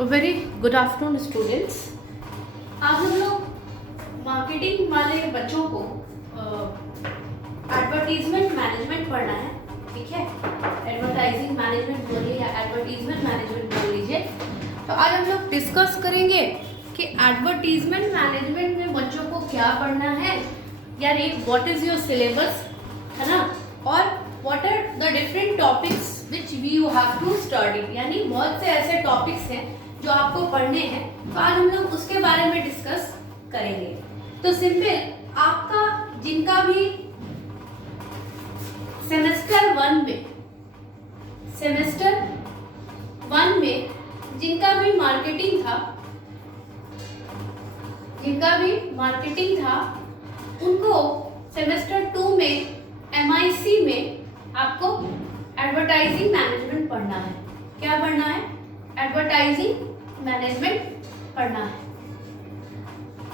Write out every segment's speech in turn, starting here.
Very good afternoon students. आज हम लोग मार्केटिंग वाले बच्चों को एडवर्टीजमेंट मैनेजमेंट पढ़ना है। ठीक है, एडवर्टाइजिंग मैनेजमेंट बोलिए या एडवर्टीजमेंट मैनेजमेंट बोल लीजिए। तो आज हम लोग डिस्कस करेंगे कि एडवर्टीजमेंट मैनेजमेंट में बच्चों को क्या पढ़ना है, यानी व्हाट इज योर सिलेबस, है ना, और what are the different topics which you have to study, यानी बहुत से ऐसे टॉपिक्स हैं जो आपको पढ़ने हैं। तो आज हम लोग उसके बारे में डिस्कस करेंगे। तो सिंपल, आपका जिनका भी सेमेस्टर वन में जिनका भी मार्केटिंग था उनको सेमेस्टर 2 में MIC में आपको एडवर्टाइजिंग मैनेजमेंट पढ़ना है। क्या पढ़ना है? एडवर्टाइजिंग मैनेजमेंट पढ़ना है।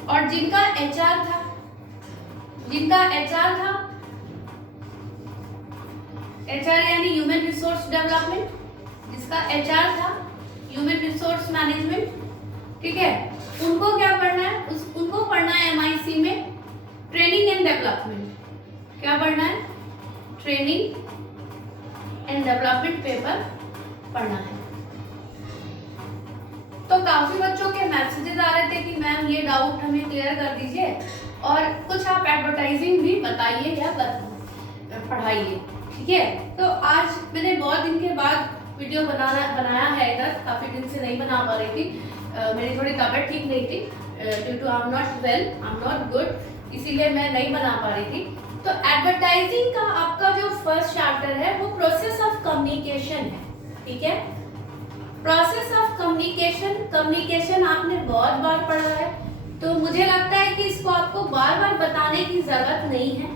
और जिनका HR था HR यानी ह्यूमन रिसोर्स डेवलपमेंट, जिसका HR था ह्यूमन रिसोर्स मैनेजमेंट, ठीक है, उनको क्या पढ़ना है? उनको पढ़ना है MIC में ट्रेनिंग एंड डेवलपमेंट। क्या पढ़ना है? ट्रेनिंग एंड डेवलपमेंट पेपर पढ़ना है। तो काफी बच्चों के मैसेजेस आ रहे थे कि मैम ये डाउट हमें क्लियर कर दीजिए, और कुछ आप एडवर्टाइजिंग भी बताइए या पढ़ाइए। ठीक है, तो आज मैंने बहुत दिन के बाद वीडियो बनाया है। इधर काफी दिन से नहीं बना पा रही थी, मेरी थोड़ी तबीयत ठीक नहीं थी, due to I am not well, I am not good, इसीलिए मैं नहीं बना पा रही थी। तो एडवर्टाइजिंग का आपका जो फर्स्ट चैप्टर है वो प्रोसेस ऑफ कम्युनिकेशन है। ठीक है, प्रोसेस ऑफ कम्युनिकेशन आपने बहुत बार पढ़ा है, तो मुझे लगता है कि इसको आपको बार बार बताने की जरूरत नहीं है।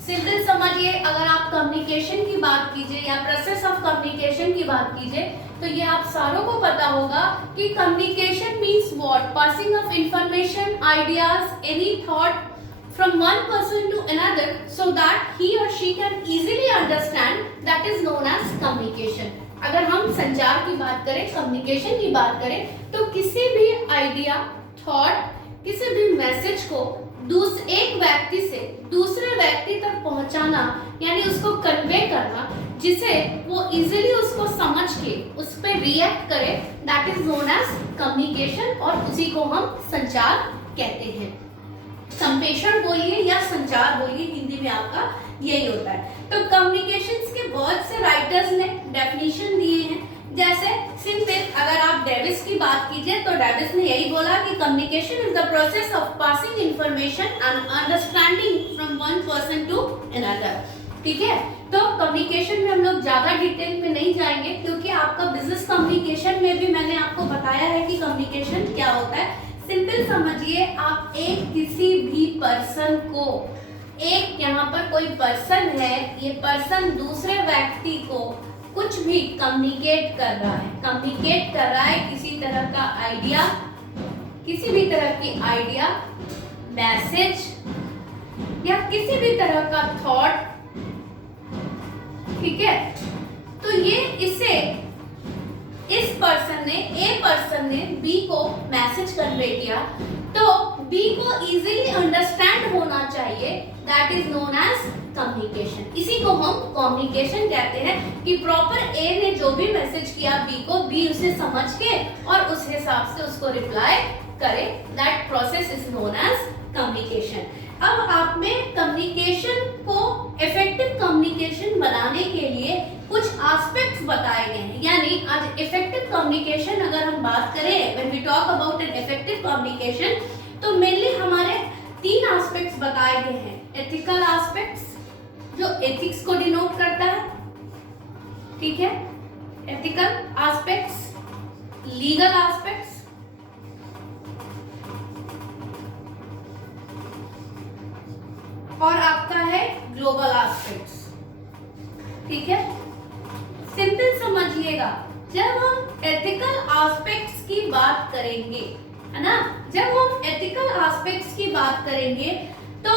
सिंपल समझिए, अगर आप कम्युनिकेशन की बात कीजिए या प्रोसेस ऑफ कम्युनिकेशन की बात कीजिए, तो ये आप सारों को पता होगा कि communication means what? Passing of information, ideas, any thought from one person to another so that he or she can easily understand, that is known as communication। अगर हम संचार की बात करें, कम्युनिकेशन की बात करें, तो किसी भी आइडिया, थॉट, किसी भी मैसेज को एक व्यक्ति से दूसरे व्यक्ति तक पहुंचाना, यानी उसको कन्वे करना, जिसे वो इजीली उसको समझ के उस पर रिएक्ट करे, that is known as communication, और उसी को हम संचार कहते हैं। संप्रेषण बोलिए या संचार बोलिए, हिंदी में आपका यही होता है। तो कम्युनिकेशंस के बहुत से राइटर्स ने डेफिनेशन दिए हैं, जैसे सिंपल अगर आप डेविस की बात कीजिए तो डेविस ने यही बोला कि communication is the process of passing information and understanding from one person to another. ठीक है, तो कम्युनिकेशन में हम लोग ज्यादा डिटेल में नहीं जाएंगे, क्योंकि आपका बिजनेस कम्युनिकेशन में भी मैंने आपको बताया है कि कम्युनिकेशन क्या होता है। सिंपल समझिए, आप किसी भी पर्सन को, यहाँ पर कोई पर्सन है, ये पर्सन दूसरे व्यक्ति को कुछ भी कम्युनिकेट कर रहा है किसी तरह का आइडिया, किसी भी तरह की आइडिया, मैसेज या किसी भी तरह का थॉट। ठीक है, तो ये इस पर्सन ने बी को मैसेज कन्वे किया, तो बी को इजीली अंडरस्टैंड होना चाहिए, that is known as communication. इसी को हम कम्युनिकेशन कहते हैं कि प्रॉपर ए ने जो भी मैसेज किया बी को, बी उसे समझ के और उस हिसाब से उसको रिप्लाई करे, that process is known as communication. अब आप में कम्युनिकेशन को इफेक्टिव कम्युनिकेशन बनाने के लिए कुछ एस्पेक्ट्स बताए गए हैं, यानी आज इफेक्टिव कम्युनिकेशन अगर हम बात करें, when we talk about an effective communication, तो मेनली हमारे 3 एस्पेक्ट्स बताए गए हैं। एथिकल एस्पेक्ट्स, जो एथिक्स को डिनोट करता है, ठीक है, एथिकल एस्पेक्ट्स, लीगल एस्पेक्ट्स, और आपका है ग्लोबल एस्पेक्ट्स। ठीक है, सिंपल समझिएगा, जब हम एथिकल एस्पेक्ट्स की बात करेंगे, है ना, जब हम एथिकल एस्पेक्ट्स की बात करेंगे तो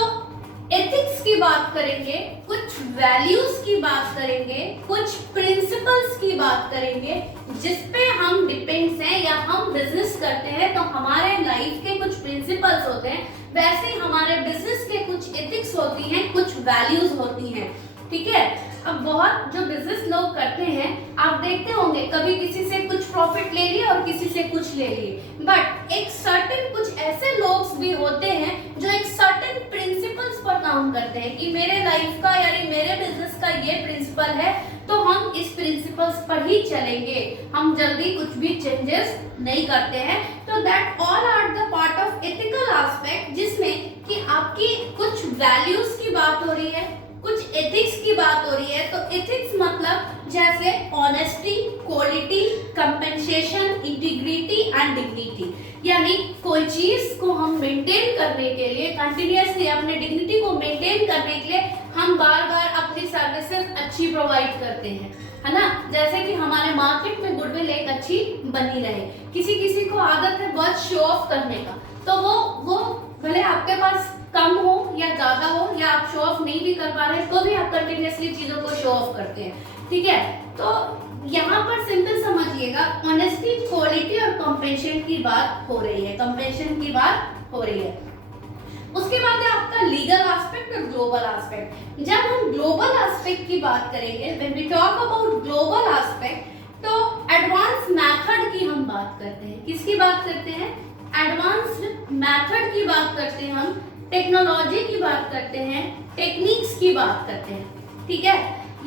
एथिक्स की बात करेंगे, कुछ वैल्यूज की बात करेंगे, कुछ प्रिंसिपल्स की बात करेंगे जिसपे हम डिपेंड्स हैं या हम बिजनेस करते हैं तो हमारे लाइफ के कुछ प्रिंसिपल्स होते हैं, वैसे ही हमारे बिजनेस के कुछ एथिक्स होती हैं, कुछ वैल्यूज होती हैं, ठीक है। अब बहुत जो बिजनेस लोग करते हैं आप देखते होंगे कभी किसी से कुछ प्रॉफिट ले लिए और किसी से कुछ ले लिए, बट एक सर्टेन कुछ ऐसे लोग भी होते हैं जो एक सर्टेन प्रिंसिपल्स पर काम करते हैं कि मेरे लाइफ का यानी मेरे बिजनेस का ये प्रिंसिपल है तो हम इस प्रिंसिपल्स पर ही चलेंगे, हम जल्दी कुछ भी चेंजेस नहीं करते हैं। तो that all are the part of ethical aspect, जिसमें कि आपकी कुछ वैल्यूज की बात हो रही है, कुछ एथिक्स की बात हो रही है। तो एथिक्स मतलब जैसे honesty, quality, compensation, integrity and dignity, यानी कोई चीज को हम मेंटेन करने के लिए कंटिन्यूअसली अपने डिग्निटी को मेंटेन करने के लिए हम बार बार अपनी सर्विसेज अच्छी प्रोवाइड करते हैं, है ना। जैसे कि हमारे मार्केट में गुडविल एक अच्छी बनी रहे। किसी किसी को आदत है बहुत शो ऑफ करने का, तो वो भले आपके पास कम हो या ज्यादा हो या आप शो ऑफ नहीं भी कर पा रहे हैं तो भी आप कंटिन्यूअसली चीजों को शो ऑफ करते हैं, ठीक है। तो यहाँ पर सिंपल समझिएगा, ऑनेस्टी, क्वालिटी और कंपेंशन की बात हो रही है, कंपेंशन की बात हो रही है। उसके बाद है आपका लीगल एस्पेक्ट और ग्लोबल एस्पेक्ट। जब हम ग्लोबल एस्पेक्ट की बात करेंगे, when we talk about global aspect, तो एडवांस मेथड की हम बात करते हैं। किसकी बात करते हैं? एडवांस्ड मेथड की बात करते हैं, हम टेक्नोलॉजी की बात करते हैं, टेक्निक्स की बात करते हैं, ठीक है।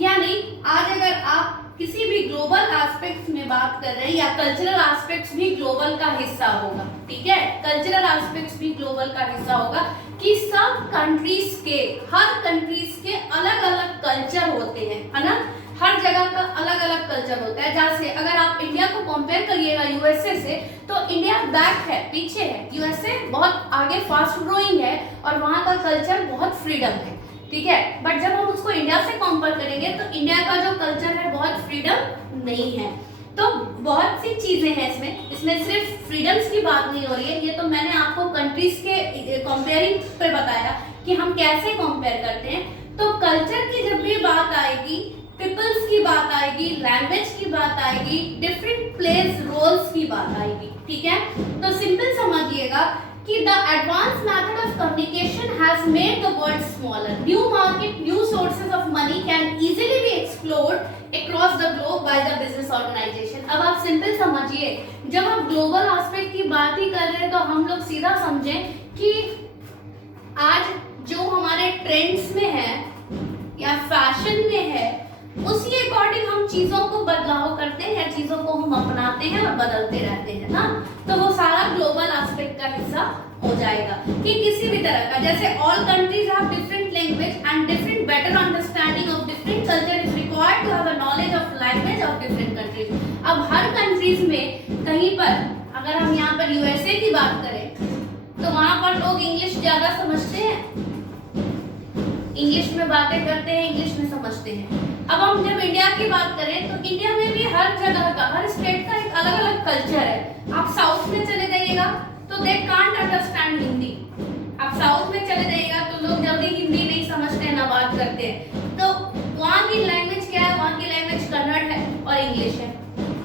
यानी आज अगर आप किसी भी ग्लोबल एस्पेक्ट्स में बात कर रहे हैं या कल्चरल एस्पेक्ट्स भी ग्लोबल का हिस्सा होगा, ठीक है। कल्चरल एस्पेक्ट्स भी ग्लोबल का हिस्सा होगा कि सब कंट्रीज के, हर कंट्रीज के अलग अलग कल्चर होते हैं, है ना। हर जगह का अलग अलग कल्चर होता है। जैसे अगर आप इंडिया को कंपेयर करिएगा यूएसए से, तो इंडिया बैक है, पीछे है। यूएसए बहुत आगे फास्ट ग्रोइंग है और वहाँ का कल्चर बहुत फ्रीडम है, ठीक है। बट जब हम उसको इंडिया से कंपेयर करेंगे तो इंडिया का जो कल्चर है बहुत फ्रीडम नहीं है। तो बहुत सी चीजें हैं इसमें सिर्फ फ्रीडम्स की बात नहीं हो रही है। ये तो मैंने आपको कंट्रीज के कंपेयरिंग पे बताया कि हम कैसे कंपेयर करते हैं। तो कल्चर की जब भी बात आएगी, पीपल्स की बात आएगी, लैंग्वेज की बात आएगी, डिफरेंट प्लेस रोल्स की बात आएगी, ठीक है। तो सिंपल समझिएगा कि the advanced method of communication has made the world smaller. New market, new sources of money can easily be explored across the globe by the business organization. अब आप सिंपल समझिए, जब आप ग्लोबल एस्पेक्ट की बात ही कर रहे हैं तो हम लोग सीधा समझें कि आज जो हमारे ट्रेंड्स में है या फैशन में है उसी अकॉर्डिंग हम चीजों को बदलाव करते हैं या चीजों को हम अपनाते हैं और बदलते रहते हैं ना। तो वो सारा ग्लोबल एस्पेक्ट का हिस्सा हो जाएगा कि किसी भी तरह का, जैसे all countries have different language and different better understanding of different culture is required to have a knowledge of language of different countries. अब हर कंट्रीज में कहीं पर अगर हम यहाँ पर यूएसए की बात करें तो वहां पर लोग इंग्लिश ज्यादा समझते हैं, इंग्लिश में बातें करते हैं, इंग्लिश में समझते हैं। अब हम जब इंडिया की बात करें तो इंडिया में भी हर जगह का, हर स्टेट का एक अलग अलग कल्चर है। आप साउथ में चले जाइएगा तो दे कांट अंडरस्टैंड हिंदी, आप साउथ में चले जाइएगा तो लोग जल्दी हिंदी नहीं समझते हैं, ना बात करते हैं। तो वहाँ की लैंग्वेज क्या है? वहाँ की लैंग्वेज कन्नड़ है और इंग्लिश है।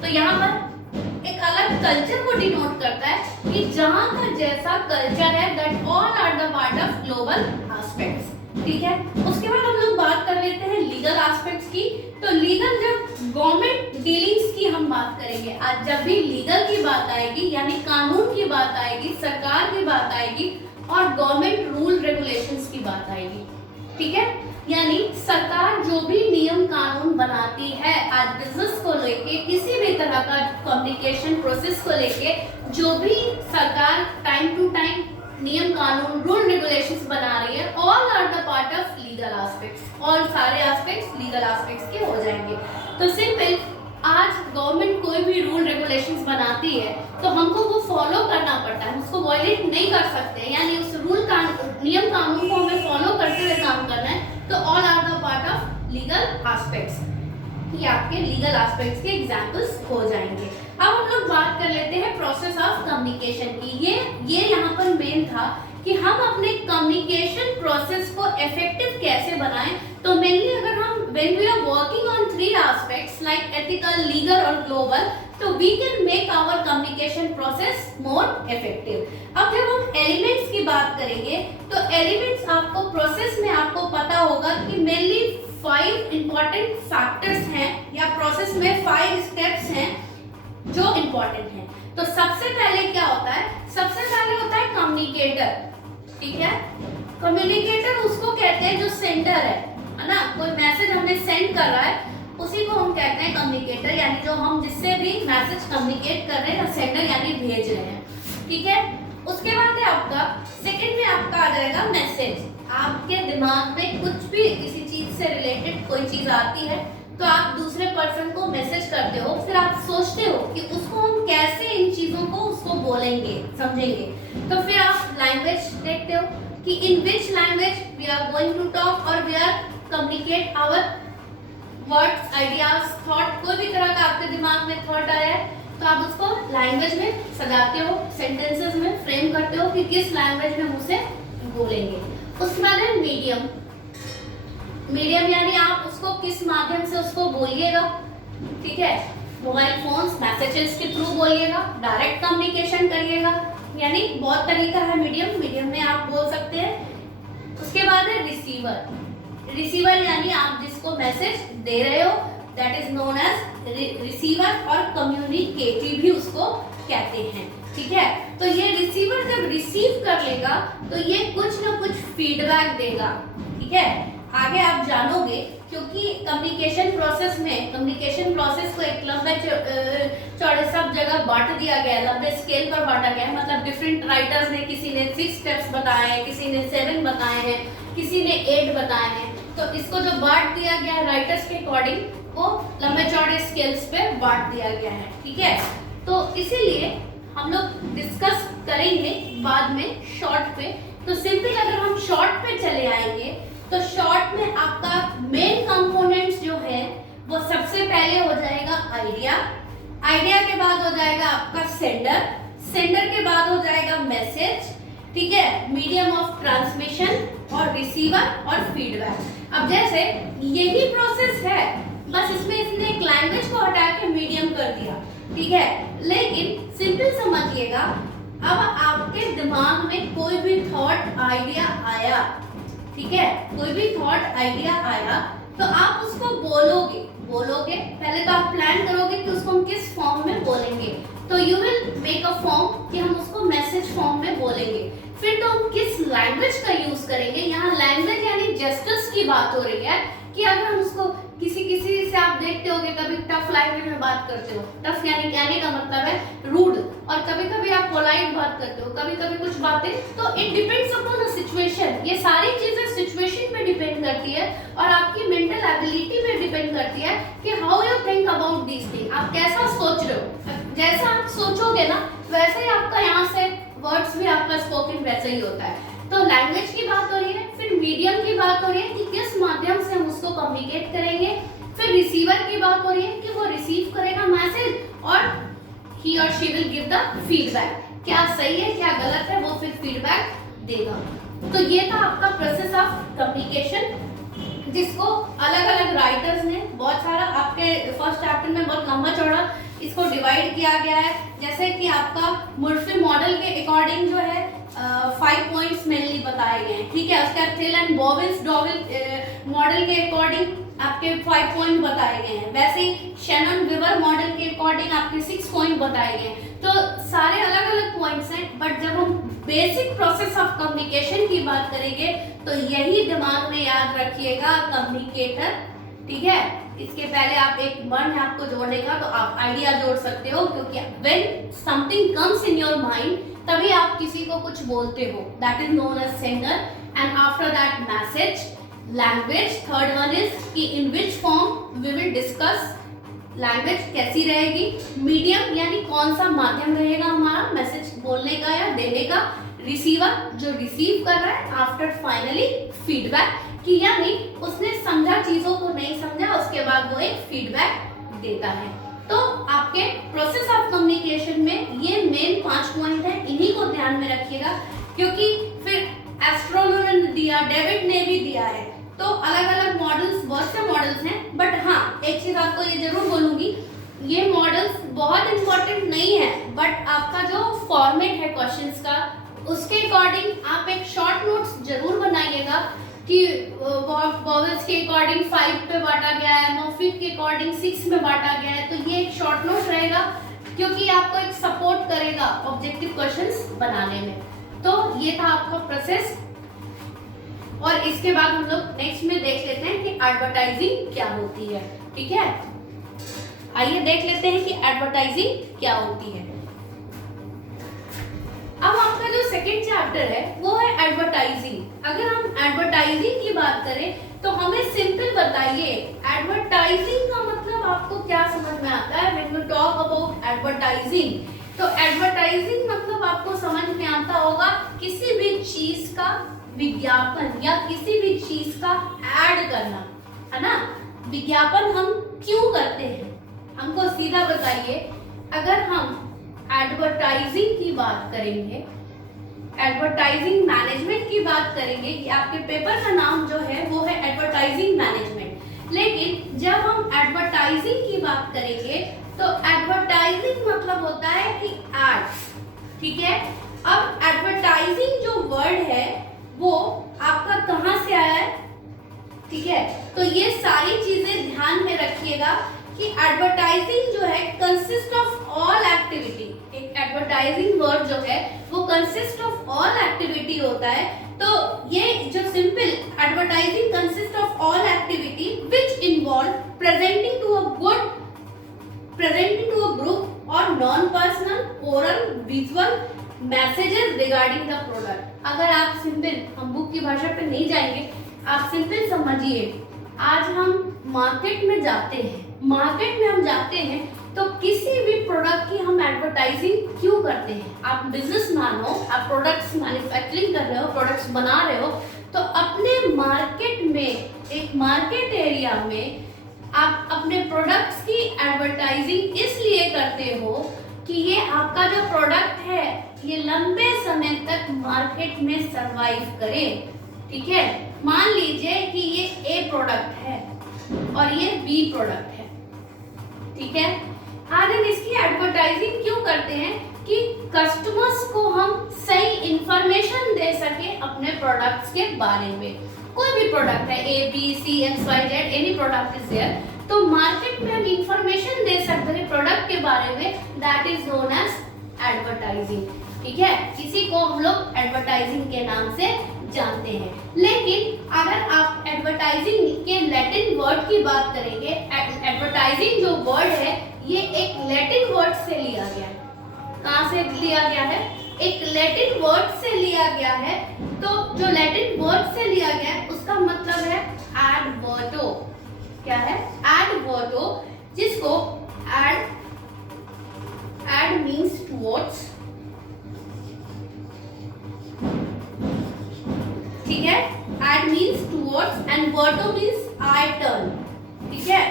तो यहाँ पर एक अलग कल्चर को डिनोट करता है कि जहाँ का जैसा कल्चर है, that all are the part of global aspects, ठीक है। उसके बाद हम लोग बात कर लेते हैं लीगल एस्पेक्ट्स की। तो लीगल, जब गवर्नमेंट डीलिंग्स की हम बात करेंगे, आज जब भी लीगल की बात आएगी यानी कानून की बात आएगी, सरकार की बात आएगी और गवर्नमेंट रूल रेगुलेशंस की बात आएगी, ठीक है। यानी सरकार जो भी नियम कानून बनाती है आज बिजनेस को लेके, किसी भी तरह का कम्युनिकेशन प्रोसेस को लेके, जो भी सरकार टाइम टू टाइम नियम कानून रूल रेगुलेशंस बना रही है, all are the part of legal aspects. और सारे एस्पेक्ट्स लीगल एस्पेक्ट्स के हो जाएंगे। तो सिंपल, आज गवर्नमेंट कोई भी रूल रेगुलेशंस बनाती है तो हमको वो फॉलो करना पड़ता है, उसको वॉयलेट नहीं कर सकते, यानी उस रूल का नियम कानून को हमें फॉलो करते हुए काम करना है। तो all are the part of legal aspects. ये आपके लीगल एस्पेक्ट्स के एग्जांपल्स हो जाएंगे। अब हम लोग बात कर लेते हैं प्रोसेस ऑफ कम्युनिकेशन की। ये यहाँ पर मेन था कि हम अपने कम्युनिकेशन प्रोसेस को इफेक्टिव कैसे बनाएं, तो मेनली अगर हम when we are working on three aspects like ethical, legal और global, तो we can make our communication process more effective. अब जब हम एलिमेंट्स की बात करेंगे तो एलिमेंट्स आपको प्रोसेस में आपको पता होगा कि मेनली 5 इंपॉर्टेंट फैक्टर्स हैं या प्रोसेस में 5 स्टेप्स हैं जो इंपॉर्टेंट हैं। तो सबसे पहले क्या होता है, सबसे पहले होता है कम्युनिकेटर, ठीक है। कम्युनिकेटर उसको कहते हैं जो सेंडर है ना, कोई मैसेज हमें सेंड कर रहा है उसी को हम कहते हैं कम्युनिकेटर, यानी जो हम जिससे भी मैसेज कम्युनिकेट कर रहे हैं, सेंडर यानी भेज रहे हैं, ठीक है। उसके बाद है आपका सेकंड में आपका आ जाएगा मैसेज। आपके दिमाग में कुछ भी किसी चीज से रिलेटेड कोई चीज आती है तो आप दूसरे पर्सन को मैसेज करते हो, फिर आप सोचते हो कि उसको हम कैसे इन चीजों को उसको बोलेंगे, समझेंगे। तो फिर आप लैंग्वेज देखते हो कि in which language we are going to talk और we are communicate our words, ideas, thought. कोई भी तरह का आपके दिमाग में थॉट आया है तो आप उसको लैंग्वेज में सजाते हो, सेंटेंसेस में फ्रेम करते हो कि किस लैंग्वेज में हम उसे बोलेंगे। उसके बाद है मीडियम। मीडियम यानी आप उसको किस माध्यम से उसको बोलिएगा, ठीक है। मोबाइल फोन्स, मैसेजेस के थ्रू बोलिएगा, डायरेक्ट कम्युनिकेशन करिएगा, यानी बहुत तरीका है मीडियम। मीडियम में आप बोल सकते हैं। उसके बाद है रिसीवर। रिसीवर यानी आप जिसको मैसेज दे रहे हो that is known as receiver और कम्युनिकेटिव भी उसको कहते हैं, ठीक है। तो ये रिसीवर जब रिसीव कर लेगा तो ये कुछ ना कुछ फीडबैक देगा, ठीक है। आगे आप जानोगे क्योंकि कम्युनिकेशन प्रोसेस में, कम्युनिकेशन प्रोसेस को एक लंबे चौड़े सब जगह बांट दिया गया है, लंबे स्केल पर बांटा गया है। मतलब डिफरेंट राइटर्स ने, किसी ने 6 स्टेप्स बताए हैं, किसी ने 7 बताए हैं, किसी ने 8 बताए हैं। तो इसको जो बांट दिया गया है राइटर्स के अकॉर्डिंग, वो लंबे चौड़े स्केल्स पे बांट दिया गया है, ठीक है। तो इसीलिए हम लोग डिस्कस करेंगे बाद में शॉर्ट पे। तो सिंपल अगर हम शॉर्ट पे चले आएंगे तो शॉर्ट में आपका मेन कंपोनेंट्स जो है वो सबसे पहले हो जाएगा आइडिया। आइडिया के बाद हो जाएगा आपका सेंडर। सेंडर के बाद हो जाएगा मैसेज, ठीक है। मीडियम ऑफ ट्रांसमिशन और रिसीवर और फीडबैक। अब जैसे यही प्रोसेस है, बस इसमें इसने एक लैंग्वेज को हटा के मीडियम कर दिया, ठीक है। लेकिन सिंपल समझिएगा, अब आपके दिमाग में कोई भी थॉट, आइडिया आया, ठीक है, कोई भी थॉट, आइडिया आया तो आप उसको बोलोगे। पहले तो आप प्लान करोगे कि उसको हम किस फॉर्म में बोलेंगे। तो you will make a form कि हम उसको मैसेज फॉर्म में बोलेंगे। फिर तो हम किस लैंग्वेज का यूज करेंगे। यहाँ लैंग्वेज यानी जेस्चर्स की बात हो रही है कि अगर हम उसको किसी से आप देखते होगे कभी टफ लैंग्वेज में बात करते हो। टफ यानी कहने का मतलब है रूड, और कभी कभी आप पोलाइट बात करते हो, कभी कभी कुछ बातें। तो it depends upon the situation. ये सारी चीजें सिचुएशन पे डिपेंड करती है और आपकी मेंटल एबिलिटी पे डिपेंड करती है कि how you think about this thing. आप कैसा सोच रहे हो, जैसा आप सोचोगे ना वैसे ही आपका यहाँ से वर्ड्स भी आपका स्पोकन वैसे ही होता है। तो लैंग्वेज की बात हो रही है, फिर मीडियम की बात हो रही है कि किस माध्यम से हम उसको कम्युनिकेट करेंगे, फिर रिसीवर की बात हो रही है कि वो रिसीव करेगा मैसेज और ही और she will give the feedback. क्या सही है क्या गलत है वो फिर फीडबैक देगा। तो ये था आपका प्रोसेस ऑफ कम्युनिकेशन, जिसको अलग अलग राइटर्स ने बहुत सारा आपके फर्स्ट चैप्टर में बहुत लंबा चौड़ा इसको डिवाइड किया गया है। जैसे कि आपका मुर्फी मॉडल के अकॉर्डिंग जो है 5 पॉइंट्स मेनली बताए गए हैं, ठीक है। उसका थिल एंड बॉविल्स डॉविल मॉडल के अकॉर्डिंग आपके 5 पॉइंट बताए गए हैं। वैसे ही शेनन विवर मॉडल के अकॉर्डिंग आपके 6 पॉइंट बताए गए हैं। तो सारे अलग अलग पॉइंट्स हैं, बट जब हम बेसिक प्रोसेस ऑफ कम्युनिकेशन की बात करेंगे तो यही दिमाग में याद रखिएगा, कम्युनिकेटर, ठीक है। इसके पहले आप एक वर्ड है आपको जोड़ने का, तो आप आइडिया जोड़ सकते हो, क्योंकि when something comes in your mind तभी आप किसी को कुछ बोलते हो, that is known as sender. And after that message, language, third one is कि in which form we will discuss, language कैसी रहेगी, मीडियम यानी कौन सा माध्यम रहेगा हमारा मैसेज बोलने का या देने का, रिसीवर जो रिसीव कर रहा है, आफ्टर फाइनली फीडबैक कि यानी उसने समझा चीजों को नहीं समझा, उसके बाद वो एक फीडबैक देता है। तो आपके प्रोसेस ऑफ कम्युनिकेशन में ये मेन 5 पॉइंट है, इन्हीं को ध्यान में रखिएगा, क्योंकि फिर डेविड ने भी दिया है। तो अलग अलग मॉडल्स, बहुत से मॉडल्स हैं, बट हाँ एक चीज आपको ये जरूर बोलूंगी, ये मॉडल्स बहुत इंपॉर्टेंट नहीं है, बट आपका जो फॉर्मेट है क्वेश्चंस का उसके अकॉर्डिंग आप एक शॉर्ट नोट्स जरूर बनाइएगा कि वॉवेल्स के अकॉर्डिंग 5 पे बांटा गया है, मॉर्फिक के अकॉर्डिंग 6 में बांटा गया है। तो ये एक शॉर्ट नोट रहेगा क्योंकि आपको एक सपोर्ट करेगा ऑब्जेक्टिव क्वेश्चंस बनाने में। तो ये था आपका प्रोसेस, और इसके बाद हम लोग नेक्स्ट में देख लेते हैं कि एडवर्टाइजिंग क्या होती है। ठीक है, आइए देख लेते हैं कि एडवर्टाइजिंग क्या होती है। अब आपका जो सेकंड चैप्टर है वो है एडवर्टाइजिंग। अगर हम एडवर्टाइजिंग की बात करें तो हमें सिंपल बताइए एडवर्टाइजिंग का मतलब आपको क्या समझ में आता है। When we talk about advertising, तो एडवर्टाइजिंग मतलब आपको समझ में आता होगा किसी भी चीज का विज्ञापन या किसी भी चीज का ऐड करना, है ना। विज्ञापन हम क्यों करते हैं, हमको सीधा बताइए। अगर हम एडवर्टाइजिंग की बात करेंगे, एडवर्टाइजिंग मैनेजमेंट की बात करेंगे, कि आपके पेपर का नाम जो है वो है एडवर्टाइजिंग मैनेजमेंट। लेकिन जब हम एडवर्टाइजिंग की बात करेंगे तो एडवर्टाइजिंग मतलब होता है कि एड्स, ठीक है। अब एडवर्टाइजिंग जो वर्ड है वो आपका कहां से आया है, ठीक है। तो ये सारी चीजें ध्यान में रखिएगा कि एडवर्टाइजिंग जो है कंसिस्ट ऑफ ऑल एक्टिविटी। एक एडवर्टाइजिंग वर्ड जो है वो कंसिस्ट ऑफ ऑल एक्टिविटी होता है। तो ये जो simple advertising consist of all activity which involve presenting to a group और non personal oral visual messages regarding the product. अगर आप सिंपल, हम बुक की भाषा पे नहीं जाएंगे, आप सिंपल समझिए। आज हम मार्केट में जाते हैं, तो किसी भी प्रोडक्ट की हम एडवर्टाइजिंग क्यों करते हैं। आप बिजनेसमैन हो, आप प्रोडक्ट्स मैन्युफैक्चरिंग कर रहे हो, प्रोडक्ट्स बना रहे हो, तो अपने मार्केट में, एक मार्केट एरिया में आप अपने प्रोडक्ट्स की एडवर्टाइजिंग इसलिए करते हो कि ये आपका जो प्रोडक्ट है ये लंबे समय तक मार्केट में सरवाइव करे, ठीक है। मान लीजिए कि ये ए प्रोडक्ट है और ये बी प्रोडक्ट है, ठीक है। आज हम इसकी एडवर्टाइजिंग क्यों करते हैं कि कस्टमर्स को हम सही इंफॉर्मेशन दे सके अपने प्रोडक्ट्स के बारे में। कोई भी प्रोडक्ट है, A B C X Y Z, any product is there, तो मार्केट में हम इंफॉर्मेशन दे सकते हैं प्रोडक्ट के बारे में, that is known as advertising, ठीक है। इसी को हम लोग एडवर्टाइजिंग के नाम से जानते हैं। लेकिन अगर आप एडवर्टाइजिंग के लैटिन वर्ड की बात करेंगे, एडवर्टाइजिंग जो वर्ड है ये एक लैटिन वर्ड से लिया गया है। कहां से लिया गया है? एक लैटिन वर्ड से लिया गया है। तो जो लैटिन वर्ड से लिया गया है उसका मतलब है एडवर्टो। क्या है? एडवर्टो, जिसको एड मींस टुवर्ड्स, ठीक है। Ad means towards and verto means I turn, ठीक है।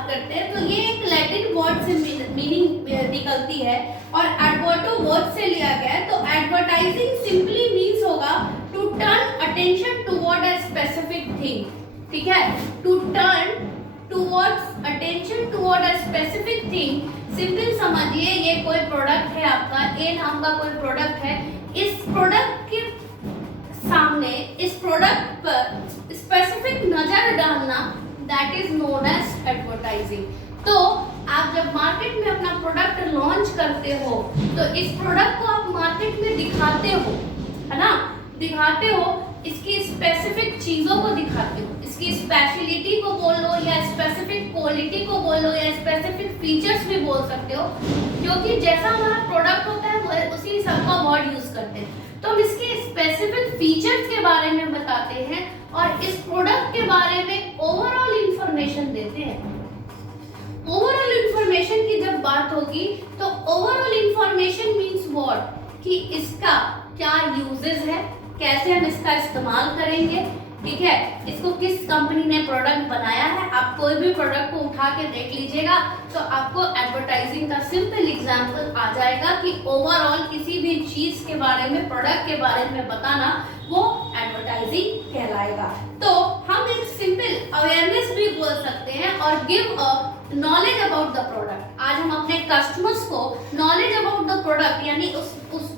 करते हैं तो ये एक लैटिन वर्ड से मीनिंग निकलती है और एडवर्टो वर्ड से लिया गया है। तो एडवर्टाइजिंग सिंपली मींस होगा to turn attention toward a specific thing, ठीक है। To turn towards attention toward a specific thing. Simple समझिए, ये कोई प्रोडक्ट है आपका, ए नाम का कोई प्रोडक्ट है, इस प्रोडक्ट के सामने, इस प्रोडक्ट पर स्पेसिफिक नजर डालना, that is known as advertising. तो आप जब मार्केट में अपना प्रोडक्ट लॉन्च करते हो तो इस प्रोडक्ट को आप मार्केट में दिखाते हो, है ना, दिखाते हो, इसकी स्पेसिफिक चीजों को दिखाते हो, इसकी स्पेशलिटी को बोल लो या स्पेसिफिक क्वालिटी को बोल लो या स्पेसिफिक फीचर्स भी बोल सकते हो, क्योंकि जैसा हमारा प्रोडक्ट होता है उसी हिसाब का वर्ड यूज करते हैं। तो हम इसके स्पेसिफिक फीचर्स के बारे में बताते हैं और इस प्रोडक्ट के बारे में ओवरऑल इंफॉर्मेशन देते हैं। ओवरऑल इंफॉर्मेशन की जब बात होगी तो ओवरऑल इंफॉर्मेशन मींस व्हाट? कि इसका क्या यूजेस है, कैसे हम इसका इस्तेमाल करेंगे, ठीक है, इसको किस कंपनी ने प्रोडक्ट बनाया है। आप कोई भी प्रोडक्ट को उठा के देख लीजिएगा तो आपको एडवर्टाइजिंग का सिंपल एग्जांपल आ जाएगा कि ओवरऑल किसी भी चीज के बारे में, प्रोडक्ट के बारे में बताना वो एडवर्टाइजिंग कहलाएगा। तो हम एक सिंपल अवेयरनेस भी बोल सकते हैं और give a knowledge about the product. आज हम अपने कस्टमर्स को नॉलेज अबाउट द प्रोडक्ट यानी उस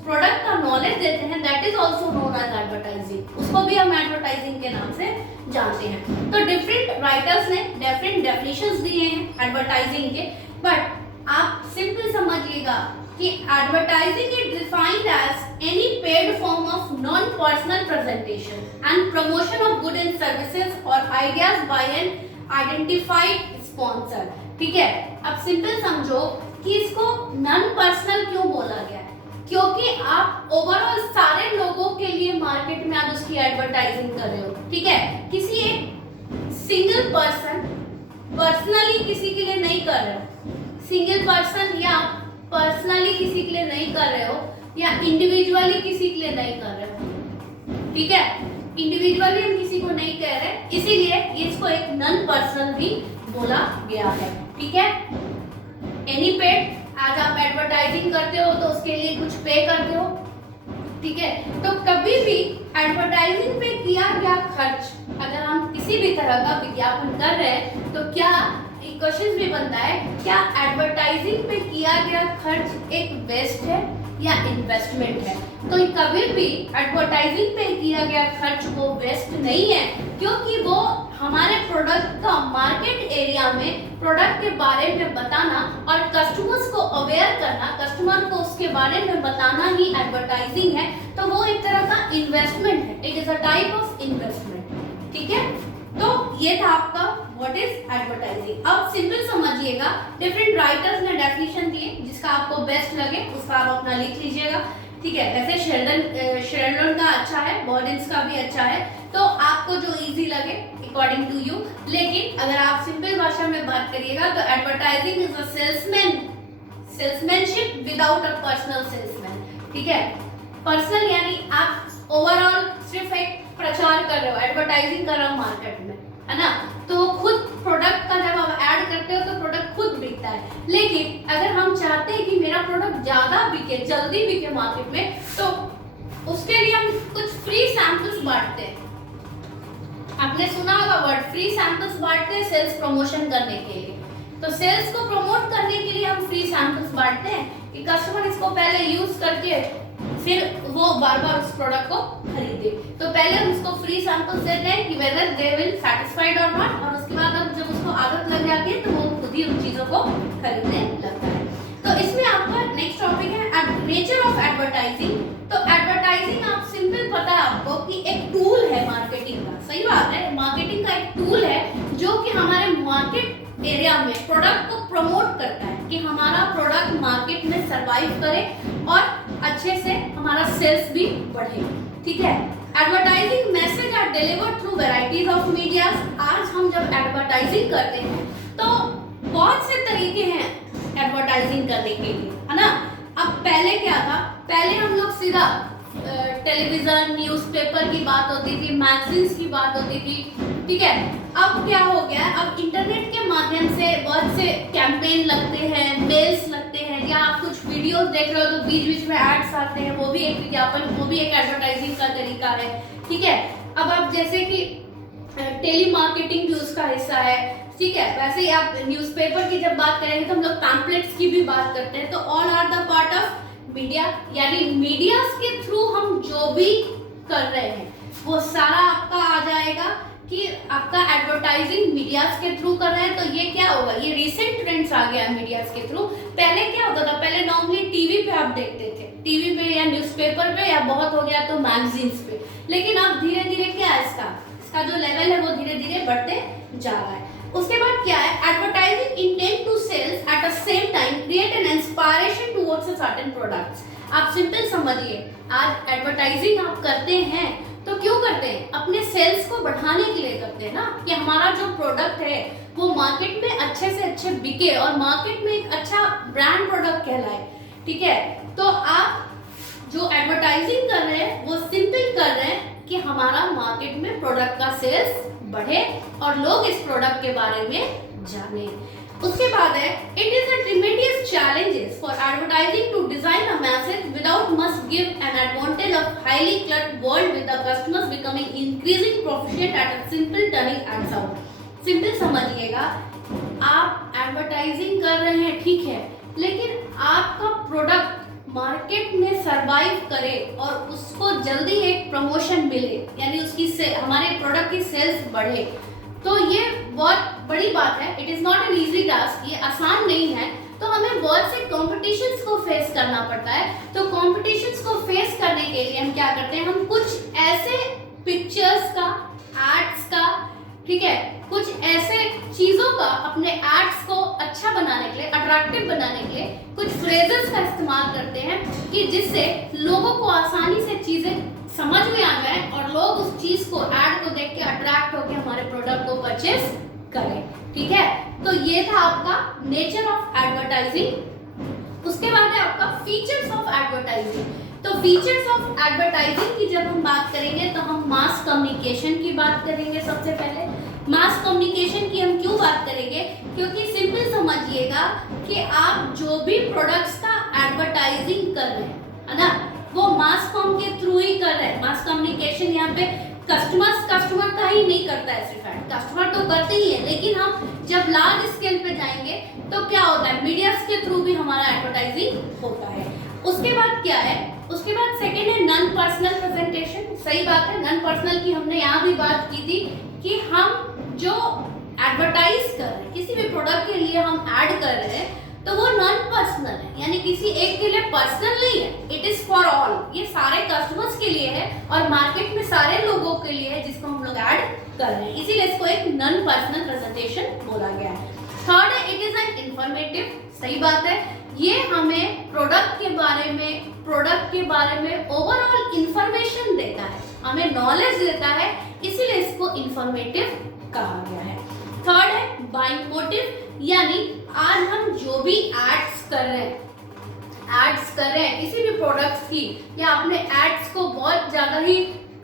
प्रोडक्ट का नॉलेज देते हैं, that is also known as advertising. उसको भी हम एडवर्टाइजिंग के नाम से जानते हैं। तो डिफरेंट राइटर्स ने डिफरेंट डेफिनेशंस दिए हैं एडवर्टाइजिंग के, बट आप सिंपल समझिएगा कि advertising is defined as any paid form of non personal presentation and promotion of good and services और ideas by an identified sponsor. ठीक है, अब सिंपल समझो कि इसको नॉन पर्सनल क्यों बोला गया है, क्योंकि आप ओवरऑल सारे लोगों के लिए मार्केट में आज उसकी एडवर्टाइजिंग कर रहे हो। ठीक है, किसी एक सिंगल पर्सन पर्सनली किसी के लिए नहीं कर रहे हो, सिंगल पर्सन या पर्सनली किसी के लिए नहीं कर रहे हो, या इंडिविजुअली किसी के लिए नहीं कर रहे हो। ठीक है, इंडिविजुअली हम किसी को नहीं कह रहे, इसीलिए इसको एक नॉन पर्सनल भी बोला गया है। ठीक है, एनी पेड, आज आप एडवर्टाइजिंग करते हो तो उसके लिए कुछ पे करते हो। ठीक है, तो कभी भी एडवर्टाइजिंग पे किया गया खर्च, अगर हम किसी भी तरह का विज्ञापन कर रहे हैं तो क्या क्वेश्चन भी बनता है, क्या एडवर्टाइजिंग पे किया गया खर्च एक वेस्ट है या इन्वेस्टमेंट है। तो कभी भी एडवर्टाइजिंग पे किया गया खर्च वो वेस्ट नहीं है, क्योंकि वो हमारे प्रोडक्ट का मार्केट एरिया में प्रोडक्ट के बारे में बताना और कस्टमर्स को अवेयर करना, कस्टमर को उसके बारे में बताना ही एडवर्टाइजिंग है। तो वो एक तरह का इन्वेस्टमेंट है, it is a type of investment. ठीक है, तो ये था आपका व्हाट इज एडवर्टाइजिंग। अब सिंपल समझिएगा, डिफरेंट राइटर्स ने डेफिनेशन दिए, जिसका आपको बेस्ट लगे उसका आप अपना लिख लीजिएगा। ठीक है, वैसे शेल्डन का अच्छा है, बर्डेंस का भी अच्छा है, तो आपको जो इजी लगे अकॉर्डिंग टू यू। लेकिन अगर आप सिंपल भाषा में बात करिएगा तो advertising is a salesmanship without a personal salesman. ठीक है, पर्सनल यानी आप ओवरऑल सिर्फ एक प्रचार कर रहे हो, एडवर्टाइजिंग कर रहे हो मार्केट में, है ना, तो खुद प्रोडक्ट का जब आप ऐड करते हो तो प्रोडक्ट खुद बिकता है। लेकिन अगर हम चाहते हैं कि मेरा प्रोडक्ट ज्यादा बिके, जल्दी बिके मार्केट में, तो उसके लिए हम कुछ फ्री सैंपल्स बांटते हैं। आपने सुना होगा वर्ड फ्री सैंपल्स बांटते हैं सेल्स प्रमोशन करने के लिए। तो सेल्स को प्रमोट करने के लिए हम फ्री सैंपल्स बांटते हैं कि कस्टमर इसको पहले यूज करके फिर वो बार बार उस प्रोडक्ट को खरीदे। तो पहले हम उसको फ्री सैंपल्स देते हैं कि वेदर दे विल सैटिस्फाइड और नॉट, और उसके बाद अब जब उसको आदत लग जाती है तो वो खुद ही उन चीजों को खरीदने लगता है। तो इसमें आपका नेक्स्ट टॉपिक है नेचर ऑफ एडवर्टाइजिंग। तो एडवर्टाइजिंग आप सिंपल पता है आपको कि एक टूल है मार्केटिंग का। सही बात है, मार्केटिंग का एक टूल है जो कि हमारे मार्केट एरिया में प्रोडक्ट को प्रमोट करता है कि हमारा प्रोडक्ट मार्केट में सरवाइव करे और अच्छे से हमारा सेल्स भी बढ़े। ठीक है, advertising message are delivered through varieties of medias. आज हम जब एडवर्टाइजिंग करते हैं तो बहुत से तरीके हैं एडवर्टाइजिंग करने के लिए, है ना। अब पहले क्या था, पहले हम लोग सीधा टेलीविजन, न्यूज़पेपर की बात होती थी, मैगजीन्स की बात होती थी। ठीक है, अब क्या हो गया, अब इंटरनेट के माध्यम से बहुत से कैंपेन लगते हैं, मेल्स लगते हैं, या आप कुछ वीडियोस देख रहे हो तो बीच बीच में एड्स आते हैं, वो भी एक विज्ञापन, वो भी एक एडवर्टाइजिंग का तरीका है। ठीक है, अब आप जैसे कि टेली मार्केटिंग भी उसका हिस्सा है। ठीक है, वैसे ही आप न्यूज़पेपर की जब बात करेंगे तो हम लोग पैम्पलेट्स की भी बात करते हैं। तो all are the part of media, यानी मीडिया के थ्रू हम जो भी कर रहे हैं वो सारा आपका आ जाएगा कि आपका एडवर्टाइजिंग मीडियाज के थ्रू कर रहे हैं। तो ये क्या होगा, ये रिसेंट ट्रेंड्स आ गया मीडियाज के थ्रू। पहले क्या होता था, पहले नॉर्मली टीवी पे आप देखते थे, टीवी पे या न्यूज़पेपर पे, या बहुत हो गया तो मैगजीन्स पे। लेकिन अब धीरे धीरे क्या है, इसका जो लेवल है वो धीरे धीरे बढ़ते जा रहा है। उसके बाद क्या है, advertising intent to sales at the same time create an inspiration towards a certain products. आप सिंपल समझिए, आज एडवर्टाइजिंग आप करते हैं तो क्यों करते हैं, अपने सेल्स को बढ़ाने के लिए करते हैं ना, कि हमारा जो प्रोडक्ट है वो मार्केट में अच्छे से अच्छे बिके और मार्केट में एक अच्छा ब्रांड प्रोडक्ट कहलाए। ठीक है, तो आप जो एडवर्टाइजिंग कर रहे हैं वो सिंपल कर रहे हैं कि हमारा मार्केट में प्रोडक्ट का सेल्स बढ़े और लोग इस प्रोडक्ट के बारे में जाने। उसके बाद है it is a tremendous challenges for advertising to design a message without must give an advantage of highly cluttered world with the customers becoming increasing proficient at a simple turning ads out. Simple समझिएगा, आप advertising कर रहे हैं ठीक है, लेकिन आपका product market में सरवाइव करे और उसको जल्दी एक प्रमोशन मिले, यानी उसकी हमारे प्रोडक्ट की सेल्स बढ़े, तो ये बहुत बड़ी बात है। It is not an easy task, ये आसान नहीं है। तो हमें बहुत से कॉम्पिटिशन्स को फेस करना पड़ता है। तो कॉम्पिटिशन्स को फेस करने के लिए हम क्या करते हैं, हम कुछ ऐसे पिक्चर्स का, एड्स का, ठीक है, कुछ ऐसे चीजों का अपने एड्स को अच्छा बनाने के लिए, अट्रैक्टिव बनाने के लिए कुछ फ्रेजेस का इस्तेमाल करते हैं कि जिससे लोगों को आसानी से चीजें समझ में आ जाए और लोग उस चीज को, ऐड को देख के अट्रैक्ट होकर हमारे प्रोडक्ट को परचेज करें। ठीक है, तो ये था आपका नेचर ऑफ एडवर्टाइजिंग। उसके बाद है आपका फीचर्स ऑफ एडवर्टाइजिंग। तो फीचर्स ऑफ एडवर्टाइजिंग की जब हम बात करेंगे तो हम मास कम्युनिकेशन की बात करेंगे। सबसे पहले मास कम्युनिकेशन की हम क्यों बात करेंगे, क्योंकि सिंपल समझिएगा कि आप जो भी प्रोडक्ट्स का एडवर्टाइजिंग कर रहे हैं, है ना, वो मास कॉम के थ्रू ही कर रहे हैं। मास कम्युनिकेशन यहाँ पे कस्टमर का ही नहीं करता है, सिर्फ कस्टमर तो करते ही है, लेकिन हम जब लार्ज स्केल पे जाएंगे तो क्या होता है, मीडिया के थ्रू भी हमारा एडवर्टाइजिंग होता है। उसके बाद क्या है, उसके बाद सेकेंड है नॉन पर्सनल प्रेजेंटेशन। सही बात है, नॉन पर्सनल की हमने यहाँ भी बात की थी कि हम जो एडवर्टाइज कर रहे हैं, किसी भी प्रोडक्ट के लिए हम ऐड कर रहे हैं, तो वो नॉन पर्सनल है, यानी किसी एक के लिए पर्सनल नहीं है, इट इज फॉर ऑल। ये सारे कस्टमर्स के लिए है और मार्केट में सारे लोगों के लिए है जिसको हम लोग ऐड कर रहे हैं, इसीलिए इसको एक नॉन पर्सनल प्रेजेंटेशन बोला गया है। थर्ड है इट इज एन इंफॉर्मेटिव। सही बात है, ये हमें प्रोडक्ट के बारे में ओवरऑल इंफॉर्मेशन देता है, हमें नॉलेज देता है, इसीलिए इसको इंफॉर्मेटिव कहा गया है। थर्ड है बाइंग मोटिव, यानी आज हम जो भी एड्स कर रहे हैं किसी भी प्रोडक्ट्स की, या अपने एड्स को बहुत ज्यादा ही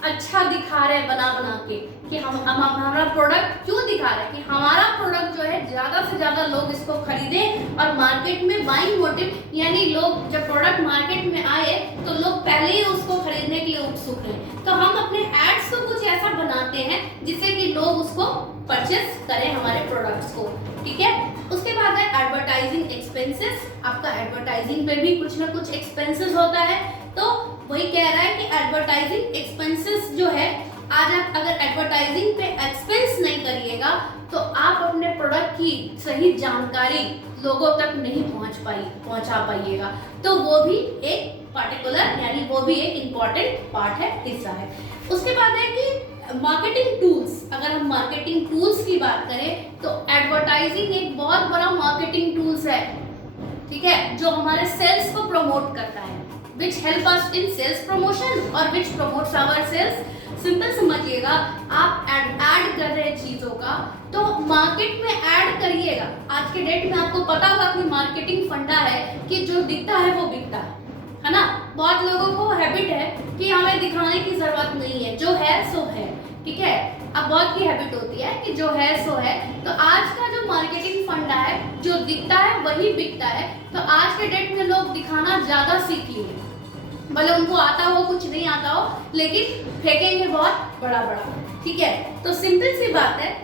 अच्छा दिखा रहे हैं बना के कि हम हमारा प्रोडक्ट क्यों दिखा रहे हैं कि हमारा प्रोडक्ट जो है ज्यादा से ज्यादा लोग इसको खरीदें और मार्केट में बाइंग मोटिव, यानी लोग जब प्रोडक्ट मार्केट में आए तो लोग पहले ही उसको खरीदने के लिए उत्सुक हैं। तो हम अपने एड्स को कुछ ऐसा बनाते हैं जिससे कि लोग उसको परचेस करें हमारे प्रोडक्ट्स को। ठीक है, उसके बाद है एडवर्टाइजिंग एक्सपेंसेस। आपका एडवर्टाइजिंग पे भी कुछ ना कुछ एक्सपेंसेस होता है, तो वही कह रहा है कि एडवर्टाइजिंग एक्सपेंसेस जो है, आज आप अगर एडवर्टाइजिंग पे एक्सपेंस नहीं करिएगा तो आप अपने प्रोडक्ट की सही जानकारी लोगों तक नहीं पहुंचा पाइएगा, तो वो भी एक पार्टिकुलर, यानी वो भी एक इम्पॉर्टेंट पार्ट है, हिस्सा है। उसके बाद है कि मार्केटिंग टूल्स। अगर हम मार्केटिंग टूल्स की बात करें तो एडवर्टाइजिंग एक बहुत बड़ा मार्केटिंग टूल्स है, ठीक है, जो हमारे सेल्स को प्रमोट करता है, which help us in sales promotion और which promotes our sales। Simple समझिएगा, आप ऐड कर रहे हैं चीजों का, तो मार्केट में ऐड करिएगा। आज के डेट में आपको पता होगा कि मार्केटिंग फंडा है कि जो दिखता है वो बिकता है ना। बहुत लोगों को हैबिट है कि हमें दिखाने की जरूरत नहीं है, जो है सो है, ठीक है। अब बहुत की हैबिट होती है कि जो है सो है, तो आज का जो मार्केटिंग फंडा है, जो दिखता है वही बिकता है। तो आज के डेट में लोग दिखाना ज्यादा सीख लिए, भले उनको आता हो कुछ नहीं आता हो, लेकिन फेंकेंगे बहुत बड़ा बड़ा, ठीक है। तो सिंपल सी बात है,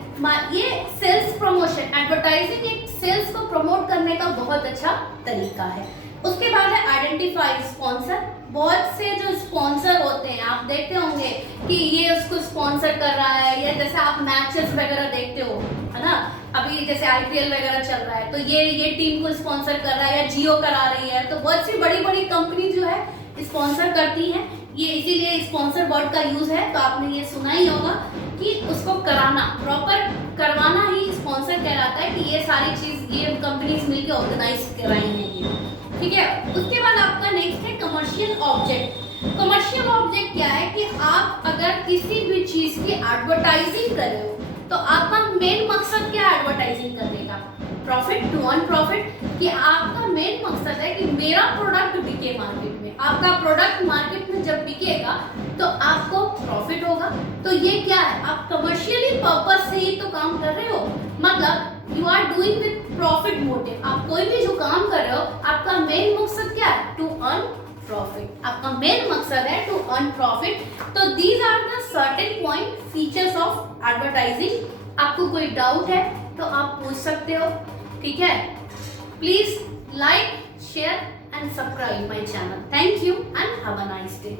ये सेल्स प्रमोशन, एडवर्टाइजिंग एक सेल्स को प्रमोट करने का बहुत अच्छा तरीका है। उसके बाद है आइडेंटिफाई स्पॉन्सर। बहुत से जो स्पॉन्सर होते हैं, आप देखते होंगे कि ये उसको स्पॉन्सर कर रहा है, या जैसे आप मैचेस वगैरह देखते हो, है ना, अभी जैसे आईपीएल वगैरह चल रहा है तो ये टीम को स्पॉन्सर कर रहा है, या जियो करा रही है, तो बहुत सी बड़ी बड़ी कंपनी जो है स्पॉन्सर करती हैं। ये इसीलिए स्पॉन्सर वर्ड का यूज है, तो आपने ये सुना ही होगा कि उसको कराना, प्रॉपर करवाना ही स्पॉन्सर कहलाता है, कि ये सारी चीज ये कंपनीज मिलकर ऑर्गेनाइज कराई हैं ये, ठीक है। उसके बाद आपका नेक्स्ट है कमर्शियल ऑब्जेक्ट। कमर्शियल ऑब्जेक्ट क्या है कि आप अगर किसी भी चीज की एडवर्टाइजिंग कर रहे हो तो आपका मेन मकसद क्या है एडवर्टाइजिंग करने का? प्रॉफिट, टू अर्न प्रॉफिट, कि आपका मेन मकसद है कि मेरा प्रोडक्ट बिके मार्केट में, प्रॉफिट। आपका प्रोडक्ट मार्केट में जब बिकेगा तो आपको प्रॉफिट होगा। तो ये क्या है, आप कमर्शियली पर्पस से ही तो काम कर रहे हो, मतलब you are doing with profit motive. आप कोई भी जो काम कर रहे हो, आपका मेन मकसद क्या है, टू अर्न प्रॉफिट। आपका मेन मकसद है टू अर्न प्रॉफिट। तो these are the certain point features of advertising. आपको कोई डाउट है तो आप पूछ सकते हो, ठीक है। Please like, share and subscribe my channel. Thank you and have a nice day.